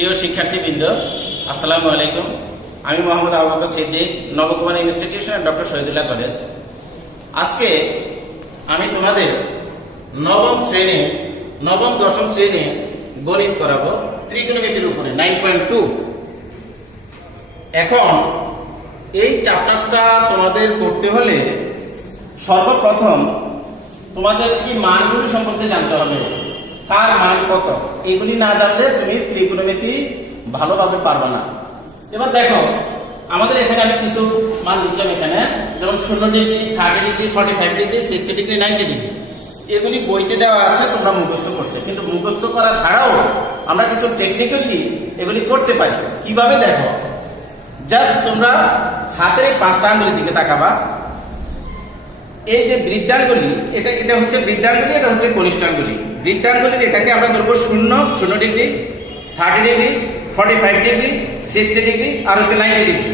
প্রিয় শিক্ষার্থীবৃন্দ, আসসালামু আলাইকুম। আমি Mohammad Abu Bakar Siddique, Nabakumar institution and doctor Shahidullah college. আজকে আমি তোমাদের নবম দশম শ্রেণী গণিত করাবো ত্রিকোণমিতির উপরে 9.2। এখন এই চ্যাপ্টারটা তোমাদের করতে হলে সর্বপ্রথম তোমাদের এই মানগুলি সম্পর্কে জানতে হবে, কার মান কত। এগুলি না জানলে তুমি ত্রিকোণমিতি ভালোভাবে পারবে না। এবার দেখো, আমাদের এখানে আমি কিছু মান লিখলাম এখানে, যেমন 0 degree, 30 degree, 45 degree, 60 degree, 90 degree. এগুলি বইতে দেওয়া আছে, তোমরা মুখস্থ করছে। কিন্তু মুখস্থ করা ছাড়াও আমরা কিছু টেকনিক্যালি এগুলি করতে পারি। কিভাবে দেখো, জাস্ট তোমরা হাতের 5টা আঙ্গুলের দিকে তাকাবা। এই যে বৃদ্ধাঙ্গুলি, এটা হচ্ছে বৃদ্ধাঙ্গুলি, এটা হচ্ছে কনিষ্ঠাঙ্গুলি। বৃদ্ধাঙ্গুলির এটাকে আমরা ধরবো 0 ডিগ্রি, 30 ডিগ্রি, 45 ডিগ্রি, 60 ডিগ্রি আর হচ্ছে 90 ডিগ্রি।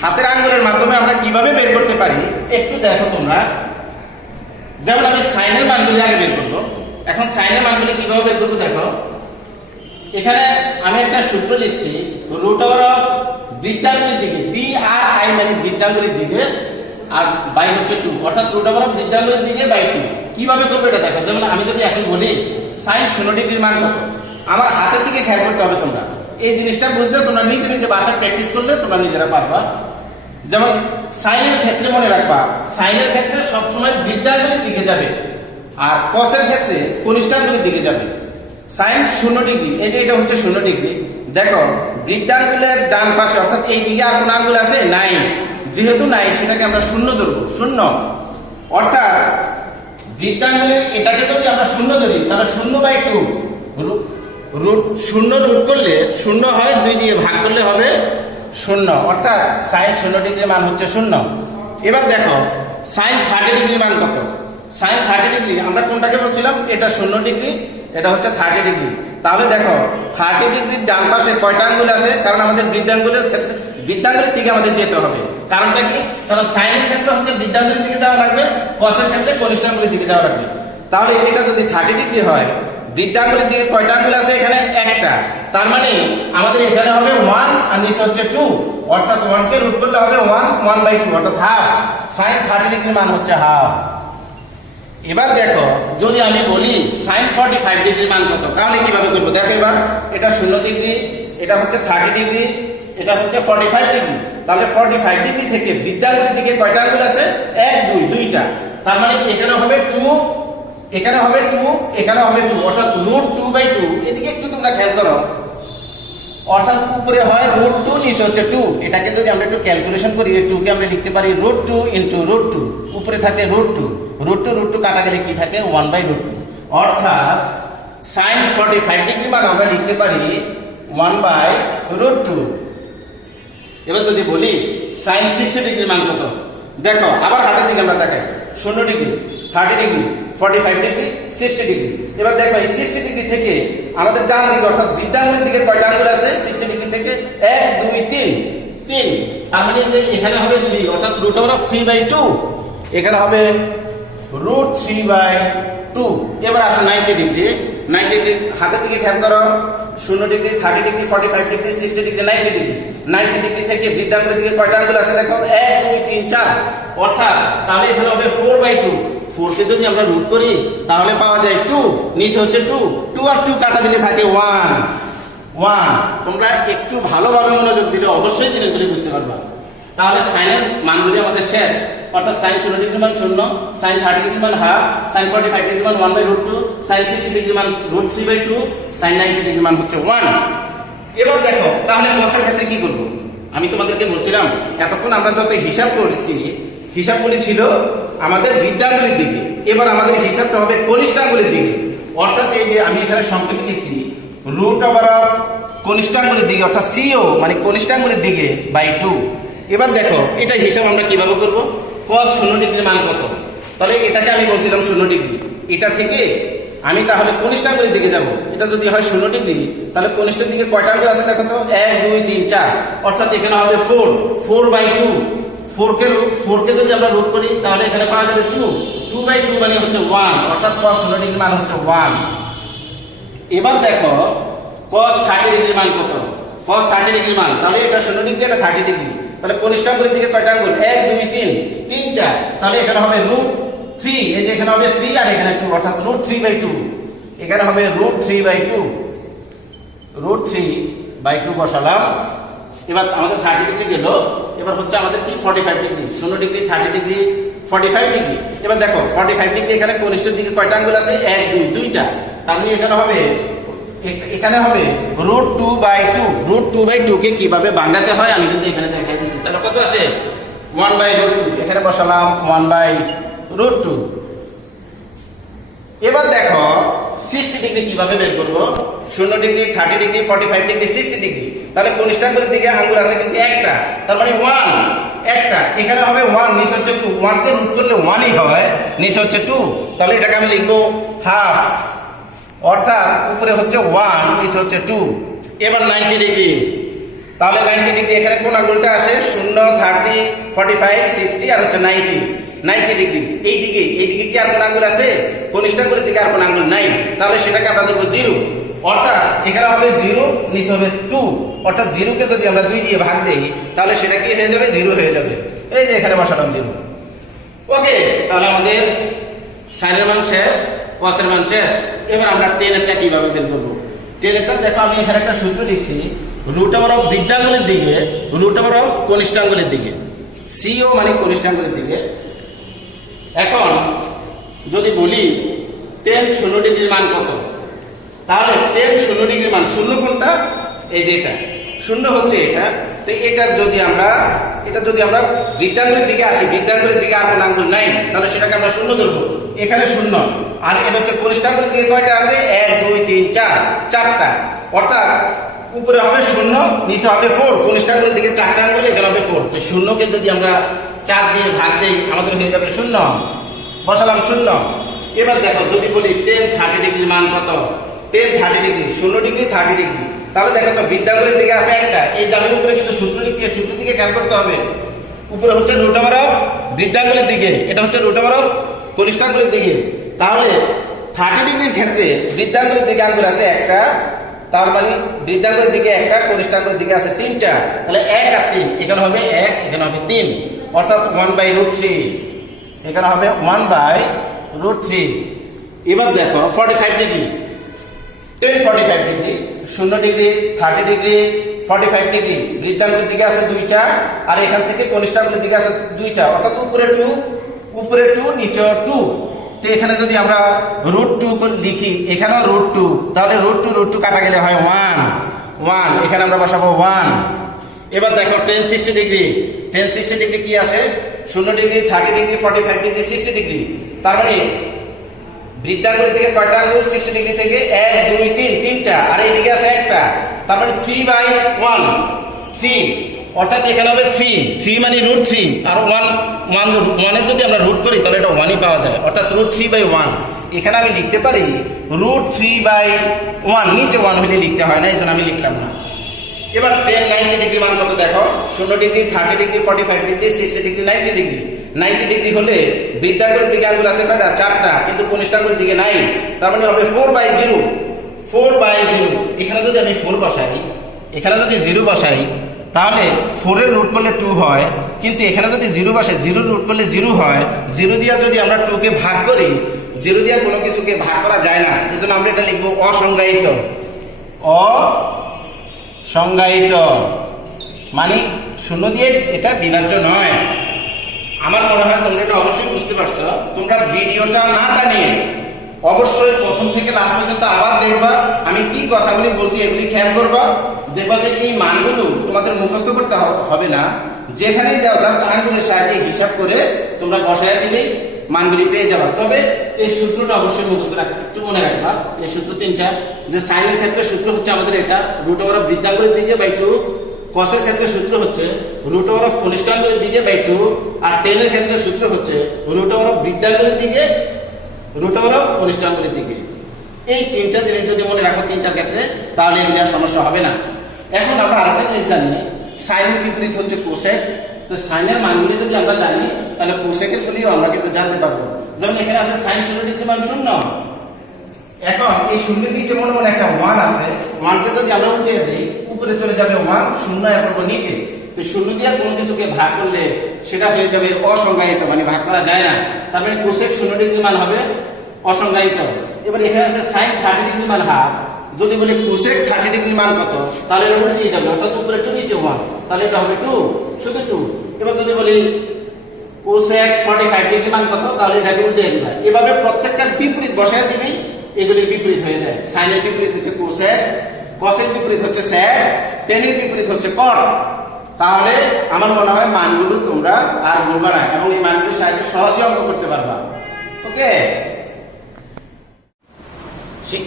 হাতের আঙ্গুলের মাধ্যমে আমরা কিভাবে বের করতে পারি একটু দেখো তোমরা। যেমন আমি সাইনের মানগুলি আগে বের করবো। এখন সাইনের মানগুলি কিভাবে বের করবো দেখো, এখানে আমি একটা সূত্র লিখছি, রুট ওভার অফ বৃদ্ধাঙ্গুলির দিকে, BRI মানে বৃদ্ধাঙ্গুলির দিকে, আর বাই হচ্ছে 2, অর্থাৎ রুট ওভার অফ বৃদ্ধাঙ্গুলির দিকে বাই 2। কিভাবে করবে এটা দেখো। যেমন আমি যদি এখন বলি সাইন 0 ডিগ্রির মান কত, আমার হাতের দিকে খেয়াল করতে হবে। তোমরা এই জিনিসটা বুঝলে তোমরা নিজে নিজে বাসায় প্র্যাকটিস করলে তোমরা নিজেরা পারবা। যেমন সাইনের ক্ষেত্রে মনে রাখবা, সাইনের ক্ষেত্রে সবসময় বৃদ্ধাঙ্গুলির দিকে যাবে, আর কসের ক্ষেত্রে কনিষ্ঠাঙ্গুলির দিকে যাবে। সাইন 0 ডিগ্রি, এই যে এটা হচ্ছে 0 ডিগ্রি। দেখো বৃদ্ধাঙ্গুলের ডান পাশে অর্থাৎ এই দিকে আর কোন আঙ্গুল আছে? নাই। যেহেতু নাই সেটাকে আমরা 0 ধরবো, 0। অর্থাৎ বৃত্তাঙ্গুলের এটাকে যদি আমরা 0 ধরি তাহলে 0/2 রুট 0 রুট করলে 0 হয়, 2 দিয়ে ভাগ করলে হবে 0। অর্থাৎ সাইন 0 ডিগ্রির মান হচ্ছে 0। এবার দেখো সাইন 30 ডিগ্রির মান কত। সাইন 30 ডিগ্রি আমরা কোনটাকে বলছিলাম? এটা 0 ডিগ্রি, এটা হচ্ছে 30 ডিগ্রি। তাহলে দেখো 30 ডিগ্রির ডান পাশে কয়টা আঙ্গুল আছে? কারণ আমাদের বৃদ্ধাঙ্গুলের ক্ষেত্রে বৃদ্ধাঙ্গুলের দিকে আমাদের যেতে হবে। কারণটা কি? কারণ সাইনের ক্ষেত্রে হচ্ছে বৃদ্ধাঙ্গুলের দিকে যাওয়া লাগবে, কসের ক্ষেত্রে কনিষ্ঠাঙ্গুলের দিকে যাওয়া লাগবে। তাহলে এটা যদি 30 ডিগ্রি হয়, বৃদ্ধাঙ্গুলের দিকে কয়টা আঙ্গুল আছে? এখানে একটা। তার মানে আমাদের এখানে হবে 1 আর নিচে হচ্ছে 2, অর্থাৎ 1 কে রুট করলে হবে 1/2 অর্থাৎ হাফ। সাইন 30 ডিগ্রির মান হচ্ছে হাফ। এবার দেখো যদি আমি বলি সাইন 45 ডিগ্রির মান কত, তাহলে কিভাবে করবো দেখো। এবার এটা 0 ডিগ্রি, এটা হচ্ছে 30 ডিগ্রি, এটা হচ্ছে 45 ডিগ্রি। তাহলে 45 ডিগ্রি থেকে বৃদ্ধাঙ্গুলির দিকে কয়টা আঙ্গুল আছে? 1 2, 2টা। তার মানে এখানে হবে 2, এখানে হবে 2, এখানে হবে 2, অর্থাৎ রুট 2/2। এদিকে একটু তোমরা খেয়াল করো, অর্থাৎ উপরে হয় রুট 2, নিচে হচ্ছে 2। এটাকে যদি আমরা একটু ক্যালকুলেশন করি, এই 2 কে আমরা লিখতে পারি রুট 2 ইন্টু রুট 2। উপরে থাকে রুট 2, রুট 2 কাটা গেলে কি থাকে? 1/√2। অর্থাৎ সাইন 45 ডিগ্রি মান আমরা লিখতে পারি 1/√2। এবার যদি বলি সাইন 60 ডিগ্রির মান কত, দেখো আবার হাতের দিকে আমরা তাকাই। 0 ডিগ্রি, 30 ডিগ্রি, 45 ডিগ্রি, 60 ডিগ্রি। এবার দেখো এই 60 ডিগ্রি থেকে আমাদের ডান দিকে অর্থাৎ বৃদ্ধাঙ্গুলের দিকে কয়টা আঙ্গুল আছে? 60 ডিগ্রি থেকে 1 2 3। তার মানে যে এখানে হবে 3, অর্থাৎ রুট ওভার অফ 3/2। এখানে হবে রুট 3/2। এবার আসো 90 ডিগ্রি। 90 ডিগ্রি হাতের দিকে খেয়াল করো, 0 degree, 30 degree, 45 degree, 60 degree, 90 degree. 90 degree থেকে বৃদ্ধাঙ্গুলের দিকে কয়টা আঙ্গুল আছে দেখো? 1 2 3 4। অর্থাৎ তাহলে এখানে হবে 4/2। 4 কে যদি আমরা রুট করি তাহলে পাওয়া যায় 2, নিচে হচ্ছে 2 আর 2 কাটা দিলে থাকে 1। তোমরা একটু ভালোভাবে মনোযোগ দিলে অবশ্যই জিনিসগুলি বুঝতে পারবা। তাহলে সাইনের মানগুলি আমাদের শেষ। অর্থাৎ সাইন 0 ডিগ্রির মান 0, সাইন 30 ডিগ্রির মান হাফ, সাইন 45 ডিগ্রির মান 1/√2, সাইন 60 ডিগ্রির মান রুট 3/2, সাইন 90 ডিগ্রির মান হচ্ছে 1। এবার দেখো তাহলে কসের ক্ষেত্রে কি করব? আমি তোমাদেরকে বলছিলাম এতক্ষণ আমরা যত হিসাব করছি, হিসাবগুলি ছিল আমাদের বৃদ্ধাঙ্গুলির দিকে। এবার আমাদের হিসাবটা হবে কনিষ্ঠাঙ্গুলির দিকে। অর্থাৎ এই যে আমি এখানে সংক্ষেপে লিখছি রুট ওভার অফ কনিষ্ঠাঙ্গুলির দিকে, অর্থাৎ CO মানে কনিষ্ঠাঙ্গুলির দিকে বাই 2। এবার দেখো এটা হিসাব আমরা কিভাবে করব। cos 0 ডিগ্রির মান কত? তাহলে এটাকে আমি বলছিলাম 0 ডিগ্রি, এটা থেকে আমি তাহলে কনিষ্ঠাঙ্গুলির দিকে যাব। এটা যদি হয় 0 ডিগ্রি, তাহলে কনিষ্ঠের দিকে কয়টা আঙ্গুল আছে দেখো তো? 1 2 3 4। অর্থাৎ এখানে হবে 4/2। 4 কে যদি আমরা রুট করি তাহলে এখানে পাওয়া যাবে 2/2 মানে হচ্ছে 1। অর্থাৎ cos 0 ডিগ্রির মান হচ্ছে 1। এবার দেখো cos 30 ডিগ্রির মান কত, cos 30 ডিগ্রি মান, তাহলে এটা 0 ডিগ্রি এটা 30 ডিগ্রি, তাহলে কনিষ্ঠাঙ্গের দিকে কয়টা আঙ্গুল, 1 2 3 তিনটা, তাহলে এখানে হবে √3, এই যে এখানে হবে 3 আর এখানে 2, অর্থাৎ √3/2, এখানে হবে √3/2, √3/2 বসালাম। এবার আমাদের 30 ডিগ্রি গেল, এবার হচ্ছে আমাদের কি 45 ডিগ্রি, 0 ডিগ্রি 30 ডিগ্রি 45 ডিগ্রি। এবার দেখো 45 ডিগ্রি এখানে কনিষ্ঠের দিকে কয়টা আঙ্গুল আছে, 1 2 দুইটা, তার মানে এখানে হবে √2/2, √2/2 কে কিভাবে ভাঙাতে হয় আমি কিন্তু এখানে দেখাই দিচ্ছি। তাহলে কত আসে 1/√2, এখানে বসালাম 1/√2। এবার দেখো 60 ডিগ্রি কিভাবে বের করব, 0 ডিগ্রি 30 ডিগ্রি 45 ডিগ্রি 60 ডিগ্রি, তাহলে কনিষ্ঠাঙ্গের দিকে আঙ্গুল আছে কিন্তু একটা, তার মানে 1 একটা, এখানে হবে 1, নিচে হচ্ছে 2, 1 কে রুট করলে 1ই হয়, নিচে হচ্ছে 2, তাহলে এটাকে আমি লিখবো হাফ, অর্থাৎ উপরে হচ্ছে 1 নিচে হচ্ছে 2। এবার 90 ডিগ্রি, তাহলে 90 ডিগ্রি এখানে কোন আঙ্গুলটা আসে, 0 30 45 60 আর হচ্ছে 90 ডিগ্রি, এইদিকে কি আর কোন আঙ্গুল আছে, কনিষ্ঠাঙ্গের দিকে আর কোন আঙ্গুল নাই, তাহলে সেটাকে আমরা ধরবো 0, অর্থাৎ এখানে হবে 0 নিচে হবে 2, অর্থাৎ 0 কে যদি আমরা 2 দিয়ে ভাগ দেই তাহলে সেটা কি হয়ে যাবে, 0 হয়ে যাবে, এই যে এখানে বসালাম 0। ওকে, তাহলে আমাদের সাইনের মান শেষ, কসের মান শেষ। এবার আমরা টেনেরটা কিভাবে বের করব, টেনেরটা দেখো আমি এখানে একটা সূত্র লিখছি, √of বৃদ্ধাঙ্গুলের দিকে √of কনিষ্ঠাঙ্গুলের দিকে, CO মানে কনিষ্ঠাঙ্গুলের দিকে। এখন যদি বলি tan 0 ডিগ্রির মান কত, তাহলে tan 0 ডিগ্রির মান, শূন্য কোনটা, এই যে এটা, শূন্য হচ্ছে এটা, তো এটা যদি আমরা বৃদ্ধাঙ্গুলের দিকে আসি, বৃদ্ধাঙ্গুলের দিকে আর কোন আঙ্গুল নাই, তাহলে সেটাকে আমরা শূন্য ধরবো, এখানে শূন্য, আর এটা হচ্ছে কনিষ্ঠাঙ্গুলের দিকে কয়টা আছে, 1 2 3 4, চারটা, অর্থাৎ উপরে হবে 0 নিচে হবে 4, কনিষ্ঠাঙ্গুলের দিকে 4টা আঙ্গুল, এখানে হবে 4, তো শূন্যকে যদি আমরা 4 দিয়ে ভাগ দেই আমাদের হয়ে যাবে 0, বসালাম 0। এবার দেখো যদি বলি tan 30 ডিগ্রির মান কত, tan 30 ডিগ্রি, 0 ডিগ্রি 30 ডিগ্রি, তাহলে দেখো তো বৃদ্ধাঙ্গুলের দিকে আছে একটা, এই যে আমি উপরে কিন্তু সূত্র লিখছি, এই সূত্র দিকে খেয়াল করতে হবে, উপরে হচ্ছে √of বৃদ্ধাঙ্গুলের দিকে, এটা হচ্ছে √of কনিষ্ঠাঙ্গুলের দিকে, তাহলে 30 ডিগ্রির ক্ষেত্রে বৃদ্ধাঙ্গুলের দিকে আঙ্গুল আছে একটা, তার মানে বৃদ্ধাঙ্গুলের দিকে একটা, কনিষ্ঠাঙ্গুলের দিকে আছে 3টা, তাহলে 1 আর 3, এখানে হবে 1 এখানে হবে 3, অর্থাৎ 1/√3, এখানে হবে 1/√3। এবার দেখো 45 degree, tan 45 degree, 0 degree 30 degree 45 degree, বৃদ্ধাঙ্গুলের দিকে আছে 2টা, আর এখান থেকে কনিষ্ঠাঙ্গুলের দিকে আছে 2টা, অর্থাৎ উপরে 2 নিচে 2, তো এখানে যদি আমরা √2 লিখি, এখানেও √2, তাহলে √2 কাটা গেলে হয় 1, এখানে আমরা বসাবো 1। এবার দেখো tan 60 ডিগ্রি, tan 60 ডিগ্রি কি আসে, 0 ডিগ্রি 30 ডিগ্রি 45 ডিগ্রি 60 ডিগ্রি, তার মানে বৃদ্ধাঙ্গুলের দিকে কয়টা আঙ্গুল, 60 ডিগ্রি থেকে 1 2 3 তিনটা, আর এই দিকে আছে একটা, তার মানে 3/1, 3, অর্থাৎ এখানে হবে 3 মানে √3, আর 1 যদি আমরা রুট করি তাহলে এটা 1ই পাওয়া যায়, অর্থাৎ √3/1, এখানে আমি লিখতে পারি √3/1, নিচে 1 হলে লিখতে হয় না, এই জন্য আমি লিখলাম না। এবার tan 90 ডিগ্রি মান কত দেখো, 0 degree 30 degree 45 degree 60 degree 90 degree, 90 degree হলে বৃদ্ধাঙ্গুলের দিকে আঙ্গুল আছে কয়টা, 4টা, কিন্তু কনিষ্ঠাঙ্গুলের দিকে নাই, তার মানে হবে 4/0, এখানে যদি আমি 4 বসাই, এখানে যদি 0 বসাই তাহলে 4 এর রুট করলে 2 হয়, কিন্তু এখানে যদি 0 বসে 0 রুট করলে 0 হয়, 0 দিয়ে যদি আমরা 2 কে ভাগ করি, 0 দিয়ে কোনো কিছুকে ভাগ করা যায় না, এজন্য আমরা এটা লিখবো অসংজ্ঞায়িত, অসংজ্ঞায়িত মানে 0 দিয়ে এটা বিভাজ্য নয়। আমার মনে হয় তোমরা এটা অবশ্যই বুঝতে পারছো, তোমরা ভিডিওটা না টানিয়ে অবশ্যই প্রথম থেকে লাস্ট পর্যন্ত আবার দেখবা, আমি কি কথাগুলি বলছি এগুলি খেয়াল করবা, দেখবা যে এই মানগুলো তোমাদের মুখস্থ করতে হবে না, যেখানেই যাও জাস্ট আঙ্গুলের সাহায্যে হিসাব করে তোমরা বসায় দিলেই মানগুলি পেয়ে যাবা। তবে এই সূত্রটা অবশ্যই মুখস্থ রাখবে, একটু মনে রাখবা এই সূত্র 3টা, যে সাইনের ক্ষেত্রে সূত্র হচ্ছে আমাদের এটা √of বৃদ্ধাঙ্গুলের দিকে /2, কসের ক্ষেত্রে সূত্র হচ্ছে √of কনিষ্ঠাঙ্গুলের দিকে /2, আর টেনের ক্ষেত্রে সূত্র হচ্ছে √of বৃদ্ধাঙ্গুলের দিকে √of কনিষ্ঠাঙ্গুলের দিকে। এই 3টা জিনিস যদি মনে রাখো 3টার ক্ষেত্রে, তাহলে এর সমস্যা হবে না। এখন আমরা আরেকটা জিনিস জানি, সাইনের বিপরীত হচ্ছে কোসেক, তো সাইনের মানগুলি যদি আমরা জানি তাহলে কোসেকের গুলিও আমরা কিন্তু জানতে পারবো। যেমন এখানে আছে sin 0 ডিগ্রি মান 0, এখন এই 0 এর নিচে মনে একটা 1 আছে, ওয়ানকে যদি আমরা উল্টে দিই উপরে চলে যাবে ওয়ান, শূন্য এখন নিচে। তো শূন্য দিয়ে কোনো কিছুকে ভাগ করলে সেটা হয়ে যাবে অসংজ্ঞায়িত, মানে ভাগ করা যায় না। তার মানে কোসেক 0 ডিগ্রি মান হবে অসংজ্ঞায়িত। এবার এখানে আছে সাইন 30 ডিগ্রি মান হাফ। যদি বলি কোসেক 30 ডিগ্রি মান কত, তাহলে এটা উল্টে যাবে, অর্থাৎ উপরে 2 নিচে 1, তাহলে এটা হবে 2, শুধু 2। এবার যদি বলি কোসেক 45 ডিগ্রি মান কত, তাহলে এটাকে উল্টে দিবা। এভাবে প্রত্যেকটার বিপরীত বসায় দিবি, এগুলির বিপরীত হয়ে যায়। সাইনের বিপরীত হচ্ছে কোসেক, কসের বিপরীত হচ্ছে স্যাক, টেনের বিপরীত হচ্ছে কট। তাহলে আমার মনে হয় মানগুলো তোমরা আর ভুলবা না এবং এই মানগুলোর সাহায্যে সহজে অঙ্ক করতে পারবা। ওকে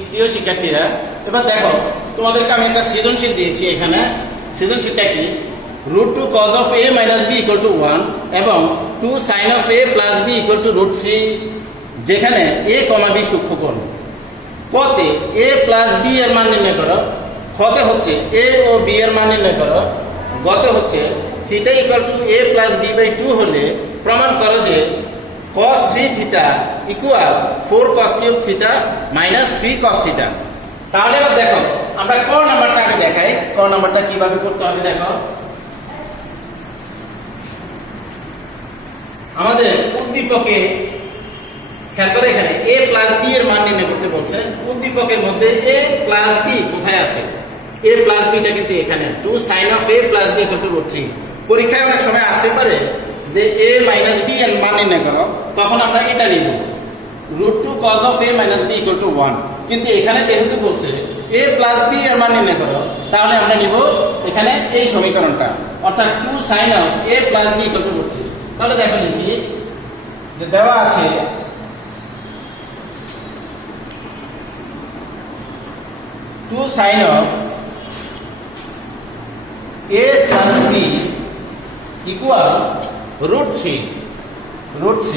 প্রিয় শিক্ষার্থীরা, এবার দেখো তোমাদেরকে আমি একটা সৃজনশীল দিয়েছি। এখানে সৃজনশীলটা কি, √2 cos of a minus b equal to 1 এবং 2 sin of a plus b equal to √3, যেখানে a, b সূক্ষ্মকোণ। কতে a plus b এর মান নির্ণয় করো, খতে হচ্ছে a ও b এর মান নির্ণয় করো, গতে হচ্ছে theta equal two a plus b by 2 হলে প্রমাণ করো যে cos 3 theta equal 4 cos cube theta minus 3 cos theta. তাহলে এবার দেখো আমরা ক নাম্বারটা আগে দেখাই, ক নাম্বারটা কিভাবে করতে হবে। দেখো আমাদের উদ্দীপকে খেয়াল করে এখানে a plus b এর মান নির্ণয় করতে বলছে। উদ্দীপকের মধ্যে a plus b কোথায় আছে, a plus b টা কিন্তু এখানে 2 sin of a plus b equal to √3। পরীক্ষায় অনেক সময় আসতে পারে যে a minus b এর মান নির্ণয় করো, তখন আমরা এটা নিব √2 cos of a minus b equal to 1। কিন্তু এখানে যেহেতু বলছে a plus b এর মান নির্ণয় করো, তাহলে আমরা নিব এখানে এই সমীকরণটা, অর্থাৎ 2 sin of a plus b equal to √3। তাহলে দেখো লিখি যে দেওয়া আছে two sine of a plus b equal √3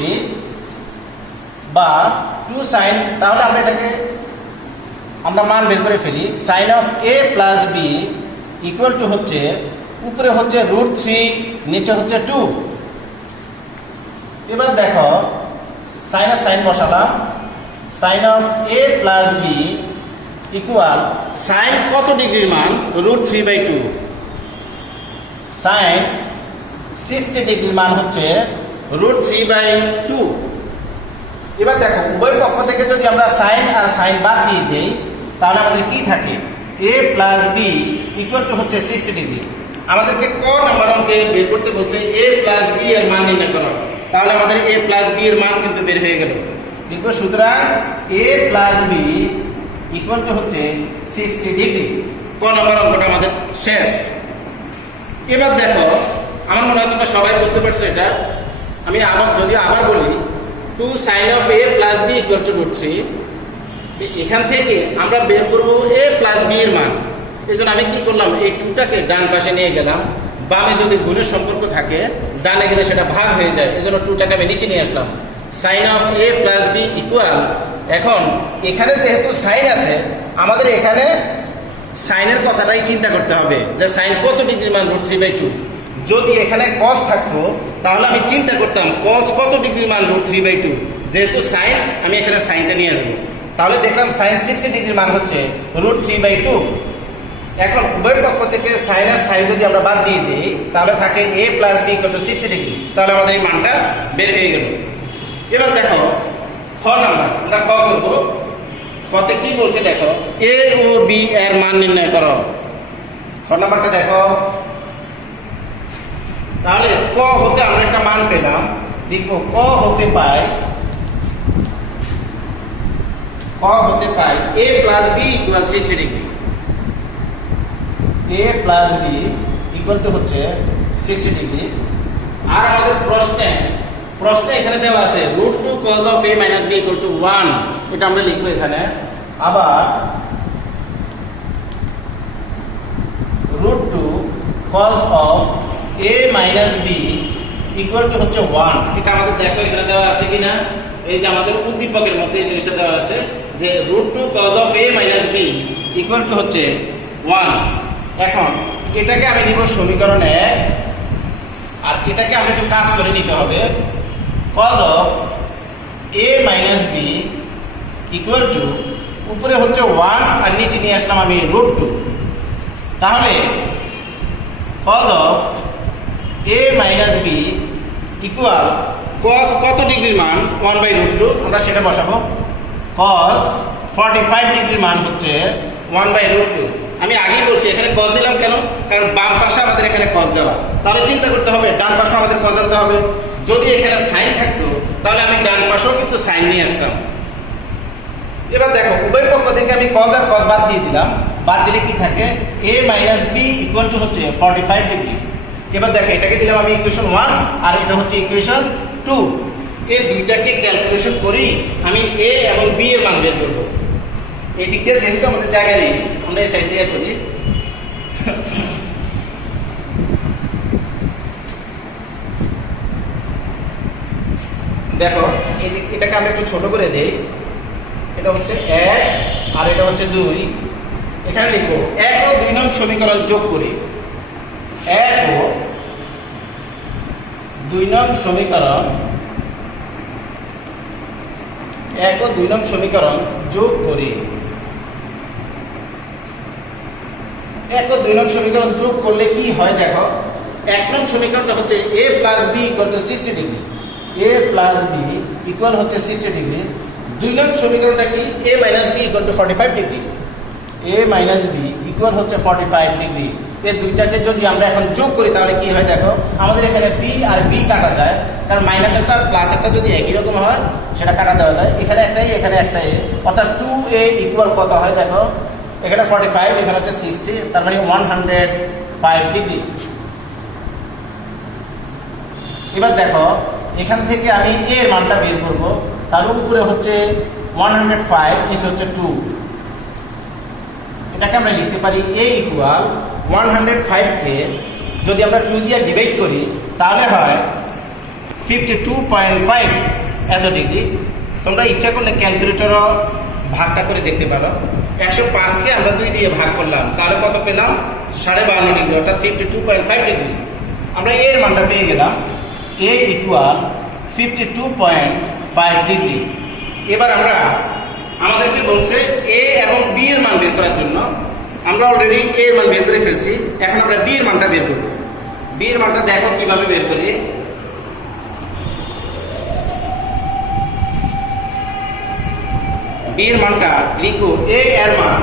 বা 2 সাইন, তাহলে আমরা এটাকে আমরা মান বের করে ফেলি। Sine of a plus b equal to হচ্ছে উপরে হচ্ছে √3, নিচে হচ্ছে 2। এবার দেখো সাইনাস সাইন বসালাম, sine of a plus b equal sine কত ডিগ্রির মান, √3/2, সাইন 60 ডিগ্রির মান হচ্ছে √3/2। এবার দেখো উভয় পক্ষ থেকে যদি আমরা সাইন আর সাইন বাদ দিয়ে দিই, তাহলে আমাদের কি থাকে, a plus b equal to হচ্ছে 60 ডিগ্রি। আমাদেরকে ক নাম্বার অঙ্কে বের করতে বলছে a plus b এর মান নির্ণয় করো, তাহলে আমাদের a plus b এর মান কিন্তু বের হয়ে গেল। দেখো সুতরাং a plus b equal to হচ্ছে 60 ডিগ্রি। ক নাম্বার অঙ্কটা আমাদের শেষ। এবার দেখো আমার মনে হয় তোমরা সবাই বুঝতে পারছো এটা। আমি আবার বলি 2 sin of a plus b equal to √3। এখান থেকে আমরা বের করব a plus b এর মান। এজন্য আমি কি করলাম, এই 2টাকে ডান পাশে নিয়ে গেলাম। বামে যদি গুণের সম্পর্ক থাকে, ডানে গেলে সেটা ভাগ হয়ে যায়, এজন্য 2টাকে আমি নিচে নিয়ে আসলাম। Sine of a plus b equal, এখন এখানে যেহেতু সাইন আছে, আমাদের এখানে সাইনের কথাটাই চিন্তা করতে হবে যে সাইন কত ডিগ্রি মান, √3/2। যদি এখানে cos থাকতো তাহলে আমি চিন্তা করতাম cos কত ডিগ্রি মান, √3/2। যেহেতু সাইন, আমি এখানে সাইনটা নিয়ে আসবো। তাহলে দেখলাম সাইন 60 ডিগ্রি মান হচ্ছে √3/2। এখন উভয় পক্ষ থেকে সাইন আর সাইন যদি আমরা বাদ দিয়ে দিই, তাহলে থাকে a plus b equal to 60 degree. তাহলে আমাদের এই মানটা বের হয়ে গেল। এবার দেখো খ নাম্বার, আমরা খ করবো। খতে কি বলছে দেখো, a ও b এর মান নির্ণয় করো। খ নাম্বারটা দেখো, তাহলে ক হতে আমরা একটা মান পেলাম। দেখবো ক হতে পাই a plus b equal 60 degree. a plus b equal to হচ্ছে 60 ডিগ্রি। আর আমাদের প্রশ্নে এখানে দেওয়া আছে √2 cos of a minus b equal to 1। এটা আমরা লিখবো এখানে। আবার √2 cos of a minus b equal to হচ্ছে 1। এটা আমাদের দেখো এখানে দেওয়া আছে কিনা। এই যে আমাদের উদ্দীপকের মধ্যে এই জিনিসটা দেওয়া আছে যে √2 cos of a minus b equal to হচ্ছে 1। এখন এটাকে আমি নিব সমীকরণ 1, আর এটাকে আমরা একটু কাজ করে নিতে হবে। cos of a minus b equal two উপরে হচ্ছে 1 আর নিচে নিয়ে আসলাম আমি √2। তাহলে cos of a minus B equal cos কত ডিগ্রির মান 1/√2, আমরা সেটা বসাবো। cos 45 ডিগ্রির মান হচ্ছে 1/√2। আমি আগেই বলছি এখানে cos দিলাম কেন, কারণ বাম পাশে আমাদের এখানে cos দেওয়া, তাহলে চিন্তা করতে হবে ডান পাশে আমাদের cos আনতে হবে। যদি এখানে সাইন থাকতো তাহলে আমি ডান পাশেও কিন্তু সাইন নিয়ে আসতাম। এবার দেখো উভয় পক্ষ থেকে আমি cos আর cos বাদ দিয়ে দিলাম, বাদ দিলে কি থাকে a minus B equal to হচ্ছে 45 ডিগ্রি। এবার দেখো এটাকে দিলাম আমি ইকুয়েশন 1 আর এটা হচ্ছে ইকুয়েশন 2। এই দুইটাকে ক্যালকুলেশন করি আমি a এবং b এর মান বের করব। এই দিক দিয়ে যেহেতু আমাদের জায়গা নেই আমরা এই সাইড দিয়ে করি। দেখো এটাকে আমরা একটু ছোট করে দেই, এটা হচ্ছে 1 আর এটা হচ্ছে 2। এখানে লিখবো 1 ও 2 নং সমীকরণ যোগ করি। 1 ও 2 নং সমীকরণ 1 ও 2 নং সমীকরণ যোগ করি। 1 ও 2 নং সমীকরণ যোগ করলে কি হয় দেখো, 1 নং সমীকরণটা হচ্ছে a plus b equal to 60 degree. a plus b equal হচ্ছে 60 ডিগ্রি। 2 নং সমীকরণটা কি a minus b equal two 45 degree. a minus b equal হচ্ছে 45 ডিগ্রি। এই দুইটাকে যদি আমরা এখন যোগ করি তাহলে কি হয় দেখো, আমাদের এখানে b আর b কাটা যায়, কারণ মাইনাস একটা প্লাস একটা যদি একই রকম হয় সেটা কাটা দেওয়া যায়। এখানে একটাই এখানে একটাই, অর্থাৎ 2a ইকুয়াল কত হয় দেখো, এখানে 45 এখানে হচ্ছে 60, তার মানে 105 ডিগ্রি। এবার দেখো এখান থেকে আমি a এর মানটা বের করব, তার উপরে হচ্ছে 105 নিচে হচ্ছে 2। এটাকে আমরা লিখতে পারি a ইকুয়াল 105 কে যদি আমরা 2 দিয়ে ডিভাইড করি তাহলে হয় 52.5 এত ডিগ্রি। তোমরা ইচ্ছা করলে ক্যালকুলেটরও ভাগটা করে দেখতে পারো। 105 কে আমরা 2 দিয়ে ভাগ করলাম তাহলে কত পেলাম, 52.5 ডিগ্রি, অর্থাৎ 52.5 ডিগ্রি। আমরা a এর মানটা পেয়ে গেলাম, a ইকুয়াল 52.5 ডিগ্রি। এবার আমরা আমাদেরকে বলছে a এবং b এর মান বের করার জন্য, আমরা অলরেডি a এর মান বের করে ফেলছি, এখন আমরা b এর মানটা বের করব। b এর মানটা দেখো কিভাবে বের করি। b এর মানটা লিখো, a এর মান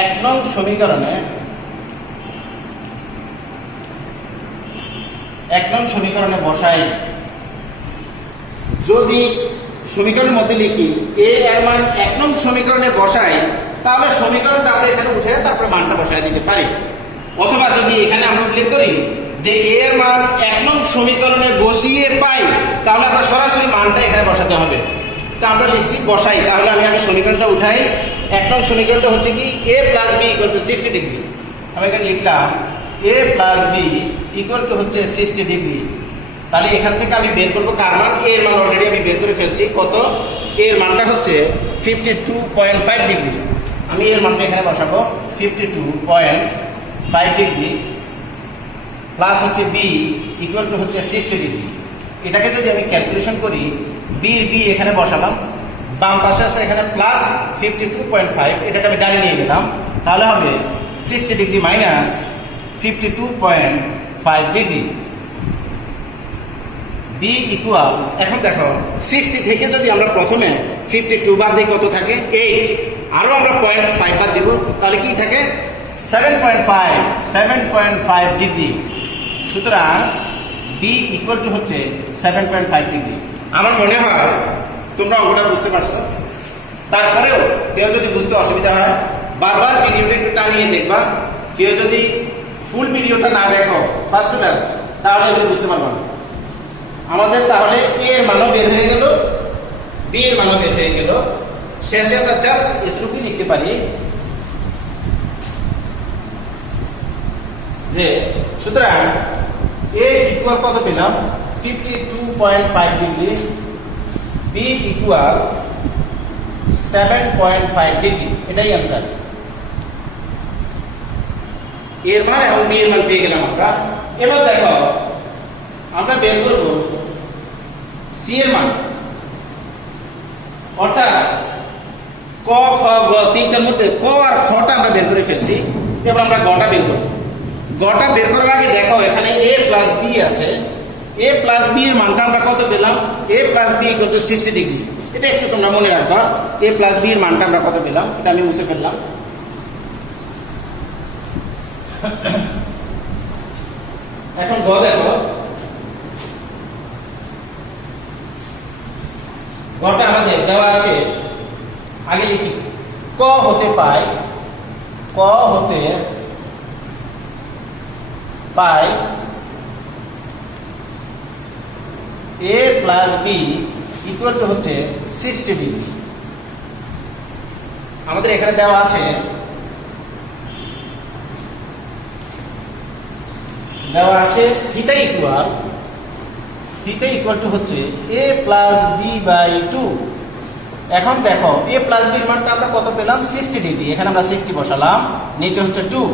1 নং সমীকরণে 1 নং সমীকরণে বসাই। যদি সমীকরণের মধ্যে লিখি a এর মান 1 নং সমীকরণে বসাই তাহলে সমীকরণটা আমরা এখানে উঠে তারপরে মানটা বসাই দিতে পারি। অথবা যদি এখানে আমরা উল্লেখ করি যে a এর মান 1 নং সমীকরণে বসিয়ে পাই তাহলে আমরা সরাসরি মানটা এখানে বসাতে হবে। তা আমরা লিখছি বসাই, তাহলে আমি আগে সমীকরণটা উঠাই। 1 নং সমীকরণটা হচ্ছে কি a plus b equal to 60 degree. আমি এখানে লিখলাম a plus b equal to হচ্ছে 60 ডিগ্রি। তাহলে এখান থেকে আমি বের করবো কার মান, a এর মান অলরেডি আমি বের করে ফেলছি। কত, a এর মানটা হচ্ছে 52.5 ডিগ্রি। আমি এর মানটা এখানে বসাবো 52.5 ডিগ্রি প্লাস হচ্ছে b ইকুয়াল টু হচ্ছে 60 ডিগ্রি। এটাকে যদি আমি ক্যালকুলেশন করি, b এর b এখানে বসালাম, বাম পাশে আছে এখানে প্লাস 52.5, এটাকে আমি ডানে নিয়ে গেলাম, তাহলে হবে 60 degree minus 52.5 degree. b equal, এখন দেখো 60 থেকে যদি আমরা প্রথমে 52 বাদ দিই কত থাকে 8, আরো আমরা 0.5 বাদ দিব তাহলে কি থাকে 7.5 ডিগ্রি। সুতরাং b ইকুয়াল টু হচ্ছে 7.5 ডিগ্রি। আমার মনে হয় তোমরা অঙ্কটা বুঝতে পারছো। তারপরেও কেউ যদি বুঝতে অসুবিধা হয় বারবার ভিডিওটা একটু টানিয়ে দেখবা। কেউ যদি ফুল ভিডিওটা না দেখো ফার্স্ট টু লাস্ট তাহলে এগুলো বুঝতে পারবো না। আমাদের তাহলে a এর মানও বের হয়ে গেল, b এর মানও বের হয়ে গেল। শেষে আমরা জাস্ট এতটুকুই লিখতে পারি যে সুতরাং a ইকুয়াল কত পেলাম 52.5 ডিগ্রি, b ইকুয়াল 7.5 ডিগ্রি। এটাই অ্যান্সার। এর মান এবং b এর মান পেয়ে গেলাম আমরা। এবার দেখো আমরা বের করব সি এর মান, অর্থাৎ ক খ গ তিনটার মধ্যে ক আর খটা আমরা বের করে ফেলছি। এবার আমরা গটা বের করব। গটা বের করার আগে দেখো এখানে a প্লাস বি আছে। a প্লাস বি এর মানটা আমরা কত পেলাম? a plus B equal to 60 degree. এটা একটু তোমরা মনে রাখবা, a প্লাস বি এর মানটা আমরা কত পেলাম। এটা আমি মুছে ফেললাম। এখন গ দেখো, গটা আমাদের দেওয়া আছে, আগে লিখি ক হতে পায়, ক হতে পায় a plus B equal to হচ্ছে 60 ডিগ্রি। আমাদের এখানে দেওয়া আছে, থিটা ইকুয়াল টু হচ্ছে a প্লাস বি বাই 2। এখন দেখো a প্লাস বির মানটা আমরা কত পেলাম? 60 ডিগ্রি। এখানে আমরা 60 বসালাম, নিচে হচ্ছে 2।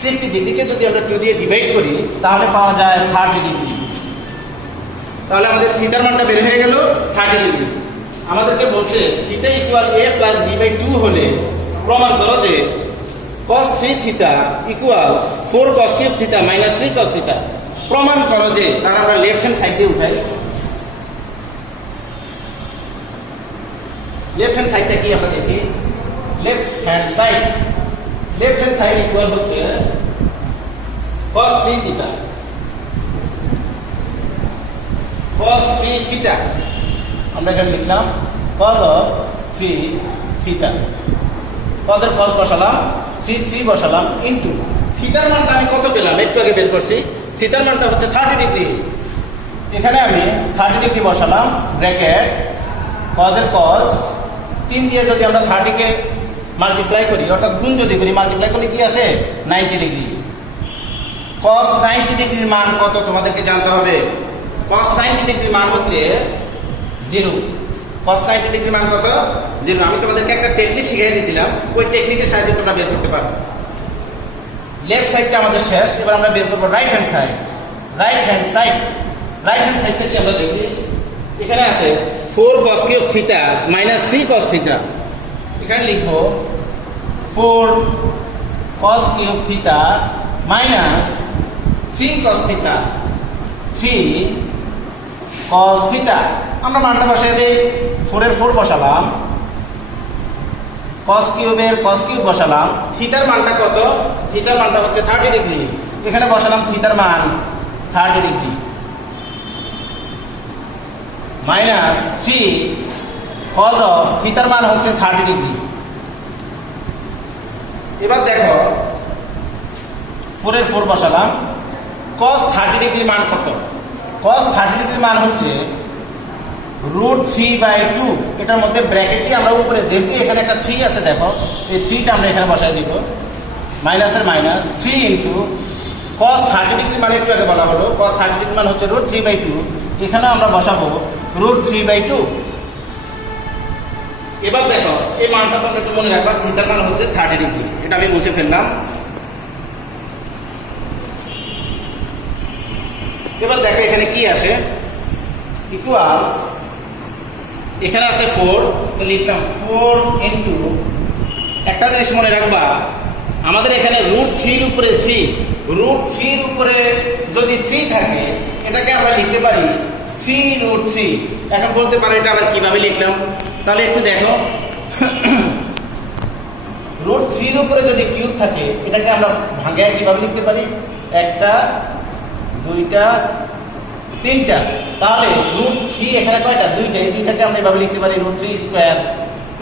60 ডিগ্রিকে যদি আমরা 2 দিয়ে ডিভাইড করি তাহলে পাওয়া যায় 30 ডিগ্রি। তাহলে আমাদের থিটার মানটা বের হয়ে গেল 30 ডিগ্রি। আমাদেরকে বলছে theta equal a plus B by 2 হলে প্রমাণ করো যে cos 3 theta equal 4 cos cube theta minus 3 cos theta. প্রমাণ করো যে, তার আমরা লেফট হ্যান্ড সাইড দিয়ে উঠাই। লেফট হ্যান্ড সাইডটা কি আমরা দেখি। লেফট হ্যান্ড সাইড ইকুয়াল হচ্ছে cos 3 থিটা, cos 3 থিটা। আমরা এখানে লিখলাম cos অফ 3 থিটা। cos এর cos বসালাম, 3 বসালাম, ইনটু থিটার মানটা আমি কত পেলাম? একটু আগে বের করছি। থিটার মানটা হচ্ছে 30 ডিগ্রি। এখানে আমি 30 ডিগ্রি বসালাম, ব্র্যাকেট cos এর cos 3 দিয়ে যদি আমরা 30 কে মাল্টিপ্লাই করি, অর্থাৎ গুণ যদি করি, মাল্টিপ্লাই করলে কি আসে? 90 ডিগ্রি। cos 90 ডিগ্রির মান কত তোমাদেরকে জানতে হবে। cos 90 ডিগ্রির মান হচ্ছে 0। cos 90 ডিগ্রির মান কত? 0। আমি তোমাদেরকে একটা টেকনিক শিখিয়ে দিয়েছিলাম, ওই টেকনিকের সাহায্যে তোমরা বের করতে পারো। লেফট সাইডটা আমাদের শেষ, এবার আমরা বের করবো রাইট হ্যান্ড সাইডটা কি আমরা দেখি। এখানে আছে 4 cos cube theta minus 3 cos theta. এখানে লিখবো 4 cos cube theta minus 3 cos theta, 3 cos theta. আমরা মানটা বসাই দিই। 4 এর 4 বসালাম, cos কিউবের cos কিউব বসালাম। থিটার মানটা কত? থিটার মানটা হচ্ছে 30 ডিগ্রি। এখানে বসালাম থিটার মান 30 ডিগ্রি মাইনাস 3 cos অফ থিটার মান হচ্ছে 30 ডিগ্রি। এবার দেখো 4 এর 4 বসালাম, cos 30 ডিগ্রির মান কত? cos 30 ডিগ্রির মান হচ্ছে √3/2। এটার মধ্যে ব্র্যাকেট দিয়ে আমরা উপরে, যেহেতু এখানে একটা 3 আছে, দেখো এই 3টা আমরা এখানে বসাই দিব, মাইনাসের মাইনাস 3 ইন্টু cos 30 ডিগ্রি মানে একটু আগে বলা হলো cos 30 ডিগ্রি মানে হচ্ছে √3/2। এখানে আমরা বসাবো √3/2। এবার দেখো এই মানটা তোমরা একটু মনে রাখবা, থিটার মান হচ্ছে 30 ডিগ্রি। এটা আমি মুছে ফেললাম। এবার দেখো এখানে কি আসে, ইকুয়াল, এখানে আছে 4, তো লিখলাম 4 ইন্টু, একটা জিনিস মনে রাখবা, আমাদের এখানে √3 উপরে 3, √3 উপরে যদি 3 থাকে এটাকে আমরা লিখতে পারি 3√3। এখন বলতে পারো এটা আবার কিভাবে লিখলাম, তাহলে একটু দেখো। √3 উপরে যদি কিউব থাকে এটাকে আমরা ভাঙায় কিভাবে লিখতে পারি? 1টা 2টা 3টা। তাহলে √3 এখানে কয়টা? 2টা। এই 2টাকে আমরা এভাবে লিখতে পারি √3 স্কয়ার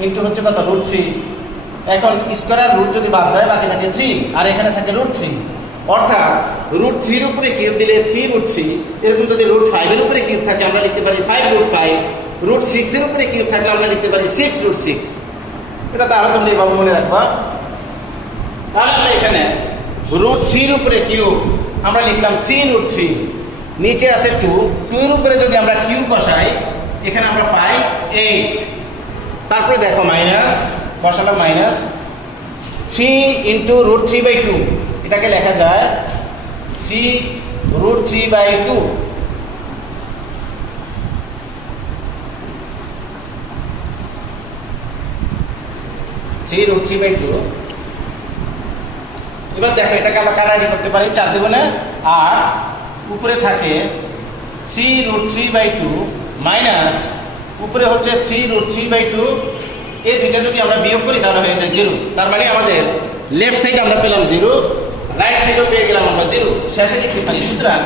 ইন্টু হচ্ছে কত? √3। এখন স্কয়ার আর রুট যদি বাদ যায় বাকি থাকে 3, আর এখানে থাকে √3। অর্থাৎ √3 এর উপরে কিউব দিলে 3√3। এরকম যদি √5 এর উপরে কিউব থাকে আমরা লিখতে পারি 5√5। √6 এর উপরে কিউব থাকলে আমরা লিখতে পারি 6√6। এটা তাহলে তোমরা এইভাবে মনে রাখবা। তাহলে আমরা এখানে √3 এর উপরে কিউব আমরা লিখলাম 3√3, নিচে আছে 2, 2 এর উপরে যদি আমরা কিউব বসাই এখানে আমরা পাই 8। তারপরে দেখো মাইনাস বসালাম, মাইনাস 3 ইন্টু √3/2, এটাকে লেখা যায় 3√3/2। 3√3/2। এবার দেখো এটাকে আমরা কাটাকাটি করতে পারি 4 দ্বিগুণে 8, উপরে থাকে 3√3/2 মাইনাস উপরে হচ্ছে 3√3/2। এই দুইটা যদি আমরা বিয়োগ করি তাহলে হয়ে যায় 0। তার মানে আমাদের লেফট সাইড আমরা পেলাম 0, রাইট সাইডও পেয়ে গেলাম আমরা 0। শেষে লিখতে পারি সুতরাং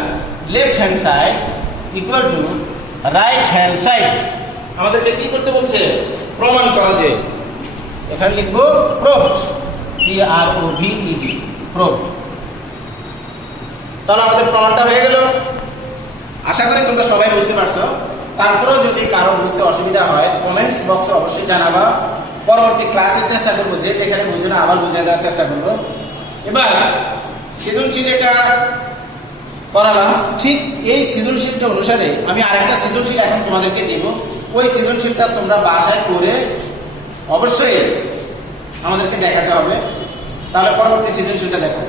left hand side equal to right hand side. আমাদেরকে কি করতে বলছে? প্রমাণ করা যে এখানে লিখবো প্রুভড, PROVED, প্রুভড। তাহলে আমাদের প্রমাণটা হয়ে গেল। আশা করি তোমরা সবাই বুঝতে পারছো। তারপরেও যদি কারো বুঝতে অসুবিধা হয় কমেন্টস বক্সে অবশ্যই জানাবা। পরবর্তী ক্লাসের চেষ্টা করবো যে যেখানে বুঝো না আবার বুঝিয়ে দেওয়ার চেষ্টা করবো। এবার সৃজনশীল এটা করালাম, ঠিক এই সৃজনশীলটা অনুসারে আমি আরেকটা সৃজনশীল এখন তোমাদেরকে দিব। ওই সৃজনশীলটা তোমরা বাসায় করে অবশ্যই আমাদেরকে দেখাতে হবে। তাহলে পরবর্তী সৃজনশীলটা দেখো।